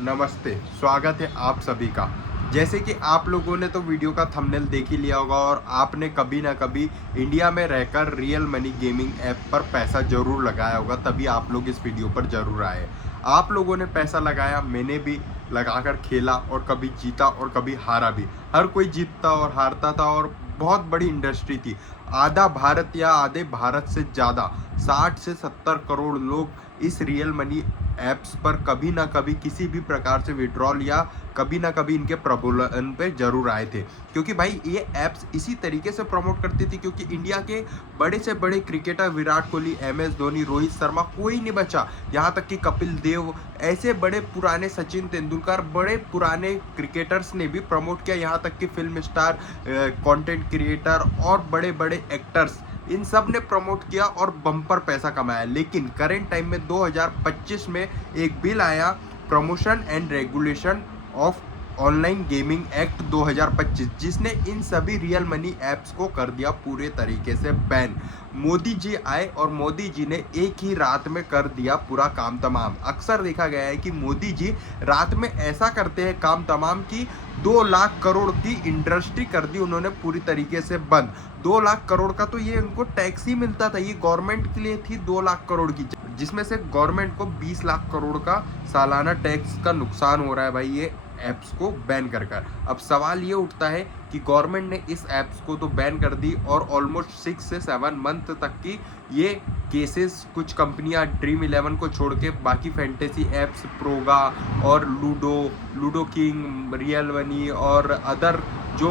नमस्ते, स्वागत है आप सभी का। जैसे कि आप लोगों ने तो वीडियो का थंबनेल देख ही लिया होगा और आपने कभी ना कभी इंडिया में रहकर रियल मनी गेमिंग ऐप पर पैसा ज़रूर लगाया होगा, तभी आप लोग इस वीडियो पर ज़रूर आए। आप लोगों ने पैसा लगाया, मैंने भी लगाकर खेला और कभी जीता और कभी हारा भी। हर कोई जीतता और हारता था और बहुत बड़ी इंडस्ट्री थी। आधा भारत या आधे भारत से ज़्यादा 60 से 70 करोड़ लोग इस रियल मनी ऐप्स पर कभी ना कभी किसी भी प्रकार से विड्रॉल या कभी ना कभी इनके प्रबोलन पे जरूर आए थे, क्योंकि भाई ये ऐप्स इसी तरीके से प्रमोट करती थी। क्योंकि इंडिया के बड़े से बड़े क्रिकेटर विराट कोहली, MS धोनी, रोहित शर्मा, कोई नहीं बचा। यहाँ तक कि कपिल देव, ऐसे बड़े पुराने सचिन तेंदुलकर, बड़े पुराने क्रिकेटर्स ने भी प्रमोट किया। यहाँ तक कि फिल्म स्टार, कंटेंट क्रिएटर और बड़े बड़े एक्टर्स, इन सब ने प्रमोट किया और बम्पर पैसा कमाया। लेकिन करेंट टाइम में 2025 में एक बिल आया, promotion and regulation of online gaming act 2025, जिसने इन सभी रियल मनी ऐप्स को कर दिया पूरे तरीके से बैन। मोदी जी आए और मोदी जी ने एक ही रात में कर दिया पूरा काम तमाम। अक्सर देखा गया है कि मोदी जी रात में ऐसा करते हैं काम तमाम कि 2 लाख करोड़ की इंडस्ट्री कर दी उन्होंने पूरी तरीके से बंद। 2 लाख करोड़ का तो ये उनको टैक्स ही मिलता था, ये गवर्नमेंट के लिए थी 2 लाख करोड़ की, जिसमें से गवर्नमेंट को 20 लाख करोड़ का सालाना टैक्स का नुकसान हो रहा है भाई ये ऐप्स को बैन कर। अब सवाल ये उठता है कि गवर्नमेंट ने इस ऐप्स को तो बैन कर दी और ऑलमोस्ट 6 से 7 मंथ तक की ये केसेस, कुछ कंपनियां ड्रीम 11 को छोड़ के बाकी फैंटेसी ऐप्स, प्रोगा और लूडो किंग, रियल मनी और अदर जो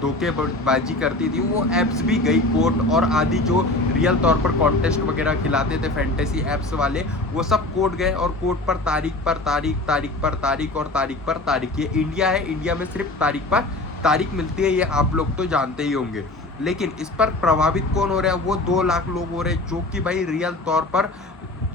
धोखेबाजी करती थी वो ऐप्स भी गई कोर्ट। और आदि जो रियल तौर पर कॉन्टेस्ट वगैरह खिलाते थे फैंटेसी ऐप्स वाले, वो सब कोर्ट गए और कोर्ट पर तारीख पर तारीख, तारीख पर तारीख और तारीख पर तारीख। ये इंडिया है, इंडिया में सिर्फ तारीख पर तारीख मिलती है, ये आप लोग तो जानते ही होंगे। लेकिन इस पर प्रभावित कौन हो रहा है? वो 2 लाख लोग हो रहे हैं जो कि भाई रियल तौर पर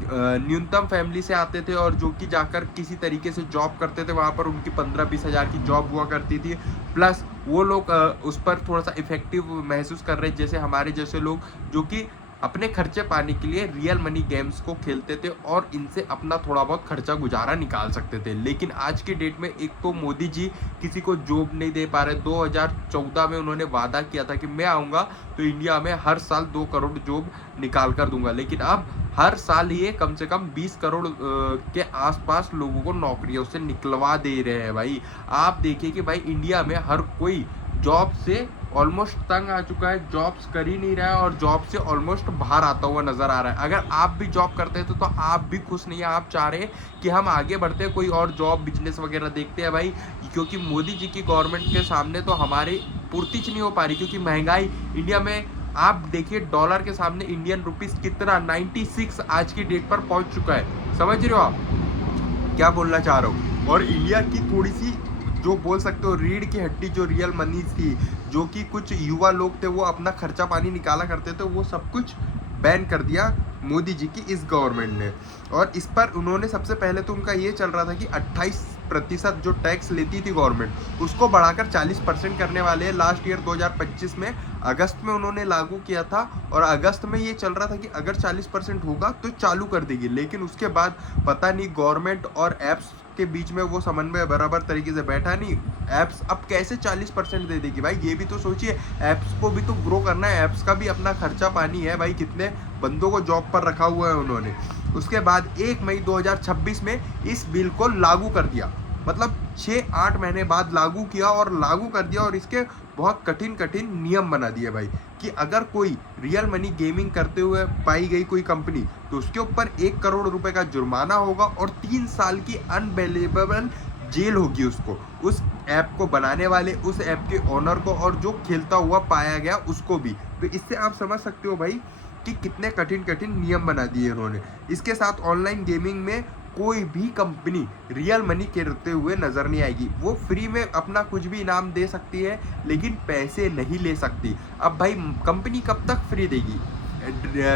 न्यूनतम फैमिली से आते थे और जो कि जाकर किसी तरीके से जॉब करते थे, वहाँ पर उनकी 15-20 हज़ार की जॉब हुआ करती थी। प्लस वो लोग उस पर थोड़ा सा इफेक्टिव महसूस कर रहे, जैसे हमारे जैसे लोग जो कि अपने खर्चे पाने के लिए रियल मनी गेम्स को खेलते थे और इनसे अपना थोड़ा बहुत खर्चा गुजारा निकाल सकते थे। लेकिन आज के डेट में एक तो मोदी जी किसी को जॉब नहीं दे पा रहे। 2014 में उन्होंने वादा किया था कि मैं आऊँगा तो इंडिया में हर साल 2 करोड़ जॉब निकाल कर दूंगा, लेकिन अब हर साल ये कम से कम 20 करोड़ के आसपास लोगों को नौकरियों से निकलवा दे रहे हैं भाई। आप देखिए कि भाई इंडिया में हर कोई जॉब से ऑलमोस्ट तंग आ चुका है, जॉब्स कर ही नहीं रहा है और जॉब से ऑलमोस्ट बाहर आता हुआ नजर आ रहा है। अगर आप भी जॉब करते हैं तो आप भी खुश नहीं है, आप चाह रहे हैं कि हम आगे बढ़ते हैं, कोई और जॉब बिजनेस वगैरह देखते हैं भाई। क्योंकि मोदी जी की गवर्नमेंट के सामने तो हमारी पूर्ति नहीं हो पा रही, क्योंकि महंगाई इंडिया में, आप देखिए डॉलर के सामने इंडियन रुपीस कितना 96 आज की डेट पर पहुंच चुका है। समझ रहे हो आप क्या बोलना चाह रहा हूँ? और इंडिया की थोड़ी सी जो बोल सकते हो रीढ़ की हड्डी जो रियल मनी थी, जो कि कुछ युवा लोग थे वो अपना खर्चा पानी निकाला करते थे, वो सब कुछ बैन कर दिया मोदी जी की इस गवर्नमेंट ने। और इस पर उन्होंने सबसे पहले तो उनका ये चल रहा था कि 28% जो टैक्स लेती थी गवर्नमेंट, उसको बढ़ाकर 40% करने वाले हैं। लास्ट ईयर 2025 में अगस्त में उन्होंने लागू किया था और अगस्त में ये चल रहा था कि अगर 40% होगा तो चालू कर देगी। लेकिन उसके बाद पता नहीं गवर्नमेंट और ऐप्स के बीच में वो समन्वय बराबर तरीके से बैठा नहीं। ऐप्स अब कैसे 40% दे देगी भाई? ये भी तो सोचिए, ऐप्स को भी तो ग्रो करना है, ऐप्स का भी अपना खर्चा पानी है भाई। कितने बंदों को जॉब पर रखा हुआ है उन्होंने। उसके बाद 1 मई 2026 में इस बिल को लागू कर दिया, मतलब 6-8 महीने बाद लागू किया और लागू कर दिया। और इसके बहुत कठिन कठिन नियम बना दिए भाई कि अगर कोई रियल मनी गेमिंग करते हुए पाई गई कोई कंपनी, तो उसके ऊपर 1 करोड़ रुपए का जुर्माना होगा और 3 साल की अनबेलेबल जेल होगी उसको, उस ऐप को बनाने वाले, उस ऐप के ओनर को और जो खेलता हुआ पाया गया उसको भी। तो इससे आप समझ सकते हो भाई कि कितने कठिन कठिन नियम बना दिए उन्होंने। इसके साथ ऑनलाइन गेमिंग में कोई भी कंपनी रियल मनी करते हुए नजर नहीं आएगी। वो फ्री में अपना कुछ भी इनाम दे सकती है लेकिन पैसे नहीं ले सकती। अब भाई कंपनी कब तक फ्री देगी?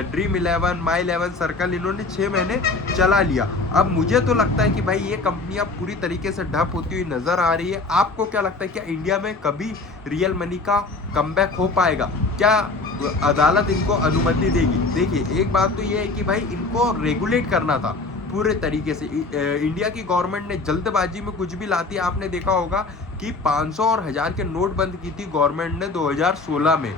ड्रीम 11, माई 11 सर्कल इन्होंने 6 महीने चला लिया। अब मुझे तो लगता है कि भाई ये कंपनियां पूरी तरीके से ठप होती हुई नजर आ रही है। आपको क्या लगता है, क्या इंडिया में कभी रियल मनी का कमबैक हो पाएगा? क्या अदालत इनको अनुमति देगी? देखिए एक बात तो ये है कि भाई इनको रेगुलेट करना था, पूरे तरीके से। इंडिया की गवर्नमेंट ने जल्दबाजी में कुछ भी लाती है। आपने देखा होगा कि 500 और 1000 के नोट बंद की थी गवर्नमेंट ने 2016 में,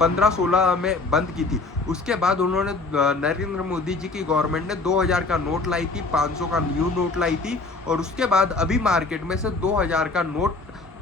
15-16 में बंद की थी। उसके बाद उन्होंने नरेंद्र मोदी जी की गवर्नमेंट ने 2000 का नोट लाई थी, 500 का न्यू नोट लाई थी, और उसके बाद अभी मार्केट में से 2000 का नोट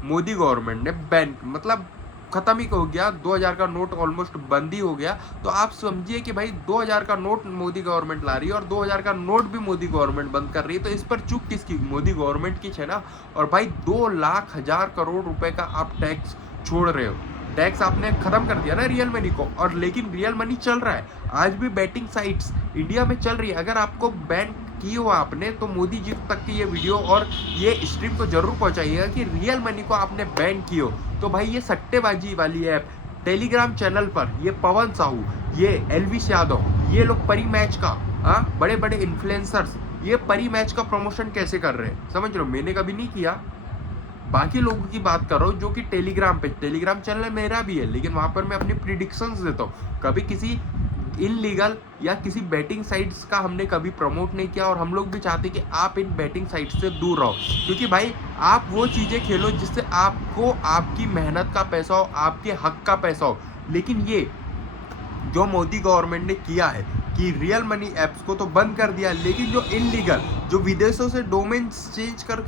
मोदी गवर्नमेंट ने बैन, मतलब खत्म ही हो गया। 2000 का नोट ऑलमोस्ट बंद ही हो गया। तो आप समझिए कि भाई 2000 का नोट मोदी गवर्नमेंट ला रही है और 2000 का नोट भी मोदी गवर्नमेंट बंद कर रही है। तो इस पर चूक किसकी? मोदी गवर्नमेंट की है ना। और भाई 2,00,000 करोड़ रुपए का आप टैक्स छोड़ रहे हो। टैक्स आपने खत्म कर दिया ना रियल मनी को, और लेकिन रियल मनी चल रहा है। आज भी बैटिंग साइट्स इंडिया में चल रही है। अगर आपको बैन की हो आपने, तो मोदी जी तक की ये वीडियो और ये स्ट्रीम को जरूर पहुंचाइएगा कि रियल मनी को आपने बैन की हो। तो भाई ये सट्टेबाजी वाली ऐप टेलीग्राम चैनल पर ये पवन साहू, ये एलविश यादव, ये लोग परी मैच का, बड़े बड़े इन्फ्लुएंसर्स ये परी मैच का प्रमोशन कैसे कर रहे हैं, समझ रहे हो? मैंने कभी नहीं किया। बाकी लोगों की बात कर रहा हूँ जो कि टेलीग्राम चैनल मेरा भी है, लेकिन वहां पर मैं अपनी प्रिडिक्शंस देता हूँ। कभी किसी इनलीगल या किसी बैटिंग साइट्स का हमने कभी प्रमोट नहीं किया, और हम लोग भी चाहते कि आप इन बैटिंग साइट्स से दूर रहो, क्योंकि भाई आप वो चीज़ें खेलो जिससे आपको आपकी मेहनत का पैसा हो, आपके हक का पैसा हो। लेकिन ये जो मोदी गवर्नमेंट ने किया है कि रियल मनी ऐप्स को तो बंद कर दिया, लेकिन जो इनलीगल, जो विदेशों से डोमेन्स चेंज कर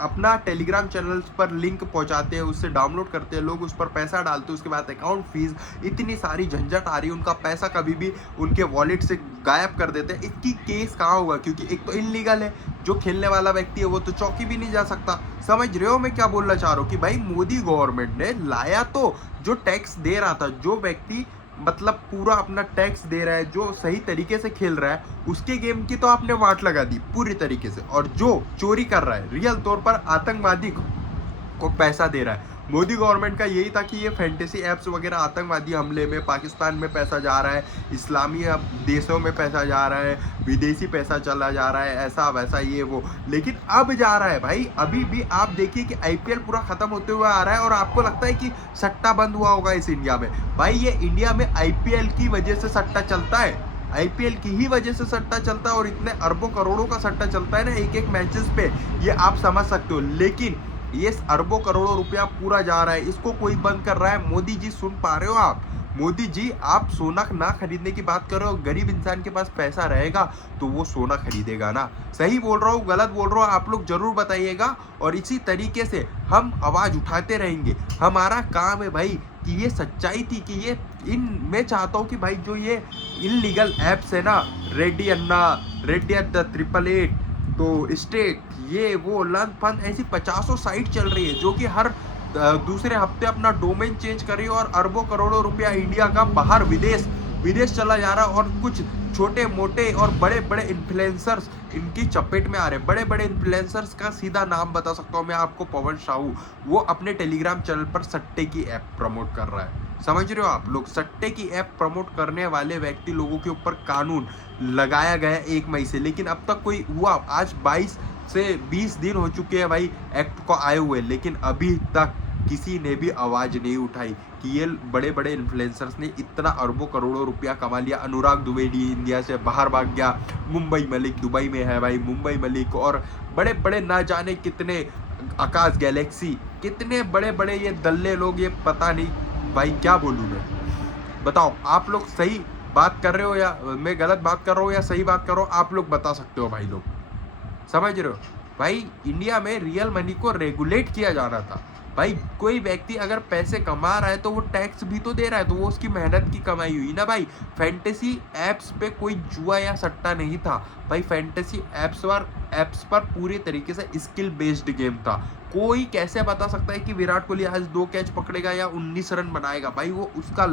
अपना टेलीग्राम चैनल्स पर लिंक पहुंचाते हैं, उससे डाउनलोड करते हैं लोग, उस पर पैसा डालते हैं, उसके बाद अकाउंट फीस, इतनी सारी झंझट आ रही है, उनका पैसा कभी भी उनके वॉलेट से गायब कर देते हैं। इसकी केस कहाँ होगा? क्योंकि एक तो इनलीगल है, जो खेलने वाला व्यक्ति है वो तो चौकी भी नहीं जा सकता। समझ रहे हो मैं क्या बोलना चाह रहा हूँ? कि भाई मोदी गवर्नमेंट ने लाया तो जो टैक्स दे रहा था, जो व्यक्ति मतलब पूरा अपना टैक्स दे रहा है, जो सही तरीके से खेल रहा है, उसके गेम की तो आपने वाट लगा दी पूरी तरीके से। और जो चोरी कर रहा है, रियल तौर पर आतंकवादी को पैसा दे रहा है। मोदी गवर्नमेंट का यही था कि ये फैंटेसी ऐप्स वगैरह आतंकवादी हमले में पाकिस्तान में पैसा जा रहा है, इस्लामी देशों में पैसा जा रहा है, विदेशी पैसा चला जा रहा है, ऐसा वैसा ये वो। लेकिन अब जा रहा है भाई, अभी भी आप देखिए कि आईपीएल पूरा खत्म होते हुए आ रहा है, और आपको लगता है कि सट्टा बंद हुआ होगा इस इंडिया में। भाई ये इंडिया में आईपीएल की वजह से सट्टा चलता है, आईपीएल की ही वजह से सट्टा चलता है, और इतने अरबों करोड़ों का सट्टा चलता है ना एक एक मैचेस पे, ये आप समझ सकते हो। लेकिन ये अरबों करोड़ों रुपया पूरा जा रहा है, इसको कोई बंद कर रहा है? मोदी जी सुन पा रहे हो आप? मोदी जी आप सोना ना खरीदने की बात कर रहे हो। गरीब इंसान के पास पैसा रहेगा तो वो सोना खरीदेगा ना। सही बोल रहा हूँ गलत बोल रहा हूँ आप लोग जरूर बताइएगा, और इसी तरीके से हम आवाज उठाते रहेंगे। हमारा काम है भाई कि ये सच्चाई थी कि ये मैं चाहता हूँ कि भाई जो ये इनलीगल ऐप्स है ना, रेड्डी अन्ना, रेड्डी अड्डा 888, तो स्टेक, ये वो लन फन, ऐसी 50 साइट चल रही है जो कि हर दूसरे हफ्ते अपना डोमेन चेंज कर रही है, और अरबों करोड़ों रुपया इंडिया का बाहर विदेश चला जा रहा है। और कुछ छोटे मोटे और बड़े बड़े इन्फ्लुएंसर्स इनकी चपेट में आ रहे हैं। बड़े बड़े इन्फ्लुएंसर्स का सीधा नाम बता सकता हूँ मैं आपको, पवन साहू, वो अपने टेलीग्राम चैनल पर सट्टे की ऐप प्रमोट कर रहा है। समझ रहे हो आप लोग? सट्टे की ऐप प्रमोट करने वाले व्यक्ति लोगों के ऊपर कानून लगाया गया 1 मई से, लेकिन अब तक कोई हुआ? आज 22 से 20 दिन हो चुके हैं भाई एक्ट को आए हुए, लेकिन अभी तक किसी ने भी आवाज नहीं उठाई कि ये बड़े बड़े इन्फ्लुएंसर्स ने इतना अरबों करोड़ों रुपया कमा लिया। अनुराग द्विवेदी इंडिया से बाहर भाग गया, मुंबई मलिक दुबई में है भाई, मुंबई मलिक, और बड़े बड़े ना जाने कितने, आकाश गैलेक्सी, कितने बड़े बड़े ये दल्ले लोग, ये पता नहीं भाई क्या बोलूँ मैं। बताओ आप लोग सही बात कर रहे हो या मैं गलत बात कर रहा हूँ, या सही बात कर रहा हूँ? आप लोग बता सकते हो भाई लोग। समझ रहे हो भाई? इंडिया में रियल मनी को रेगुलेट किया जाना था भाई। कोई व्यक्ति अगर पैसे कमा रहा है तो वो टैक्स भी तो दे रहा है, तो वो उसकी मेहनत की कमाई हुई ना भाई। फैंटेसी ऐप्स पे कोई जुआ या सट्टा नहीं था भाई। फैंटेसी ऐप्स पर पूरी तरीके से स्किल बेस्ड गेम था। कोई कैसे बता सकता है कि विराट कोहली आज 2 कैच पकड़ेगा या 19 रन बनाएगा? भाई वो उसका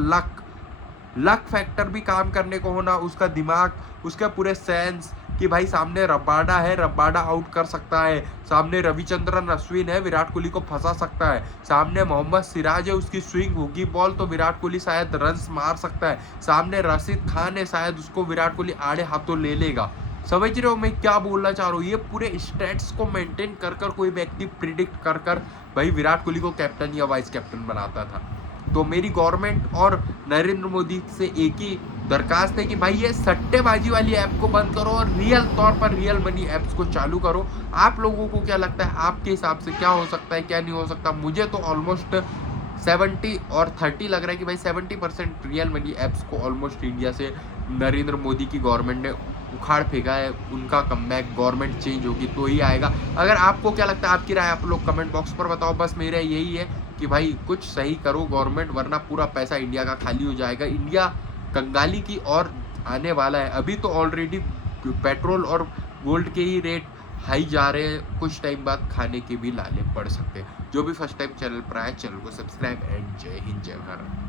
लक फैक्टर भी काम करने को होना, उसका दिमाग, उसका पूरे सेंस कि भाई सामने रबाडा है, रबाडा आउट कर सकता है, सामने रविचंद्रन अश्विन है, विराट कोहली को फंसा सकता है, सामने मोहम्मद सिराज है, उसकी स्विंग होगी बॉल तो विराट कोहली शायद रन्स मार सकता है, सामने रशीद खान है, शायद उसको विराट कोहली आड़े हाथों ले लेगा। समझ रहे हो मैं क्या बोलना चाह रहा हूँ? ये पूरे स्टैट्स को मेंटेन कर कोई व्यक्ति प्रिडिक्ट कर भाई विराट कोहली को कैप्टन या वाइस कैप्टन बनाता था। तो मेरी गवर्नमेंट और नरेंद्र मोदी से एक ही दरखास्त है कि भाई ये सट्टेबाजी वाली ऐप को बंद करो और रियल तौर पर रियल मनी ऐप्स को चालू करो। आप लोगों को क्या लगता है, आपके हिसाब से क्या हो सकता है, क्या नहीं हो सकता? मुझे तो ऑलमोस्ट 70 और 30 लग रहा है कि भाई 70% रियल मनी ऐप्स को ऑलमोस्ट इंडिया से नरेंद्र मोदी की गवर्नमेंट ने उखाड़ फेंका है। उनका कमबैक, गवर्नमेंट चेंज होगी तो ही आएगा। अगर आपको क्या लगता है, आपकी राय आप लोग कमेंट बॉक्स पर बताओ। बस मेरा यही है कि भाई कुछ सही करो गवर्नमेंट, वरना पूरा पैसा इंडिया का खाली हो जाएगा। इंडिया कंगाली की ओर आने वाला है। अभी तो ऑलरेडी पेट्रोल और गोल्ड के ही रेट हाई जा रहे हैं, कुछ टाइम बाद खाने के भी लाले पड़ सकते हैं। जो भी फर्स्ट टाइम चैनल पर आए, चैनल को सब्सक्राइब एंड जय हिंद, जय भारत।